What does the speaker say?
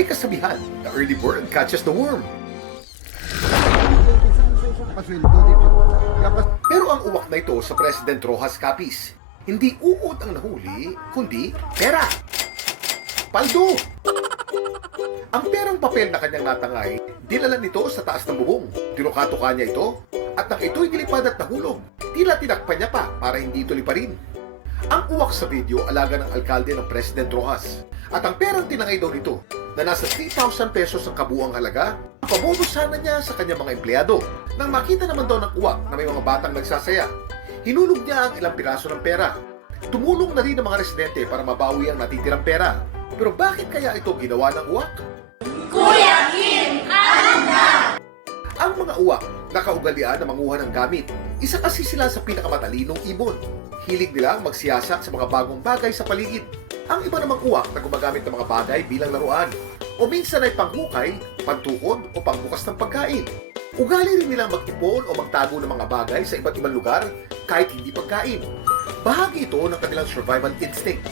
May kasabihan, the early bird catches the worm. Pero ang uwak na ito sa President Rojas Capiz, hindi uod ang nahuli, kundi pera. Paldo! Ang perang papel na kanyang natangay, dinala nito sa taas ng bubong. Tinuka-tuka niya ito, at nang ito'y nilipad at nahulog, tila tinakpan niya pa para hindi ito liparin. Ang uwak sa video, alaga ng alkalde ng President Rojas. At ang perang tinangay daw nito, na nasa 3,000 pesos ang kabuang halaga, pabonus sana niya sa kanyang mga empleyado. Nang makita naman daw ng uwak na may mga batang nagsasaya, hinulog niya ang ilang piraso ng pera. Tumulong na rin ang mga residente para mabawi ang natitirang pera. Pero bakit kaya ito ginawa ng uwak? Kuya Kim, anda! Ang mga uwak na kaugalian na manguha ng gamit, isa kasi sila sa pinakamatalinong ibon. Hilig nilang magsiyasak sa mga bagong bagay sa paligid. Ang iba namang uwak na gumagamit ng mga bagay bilang laruan, o minsan ay panghukay, pantukod o pangbukas ng pagkain. Ugali rin nilang mag-ipon o magtago ng mga bagay sa iba't ibang lugar kahit hindi pagkain. Bahagi ito ng kanilang survival instinct.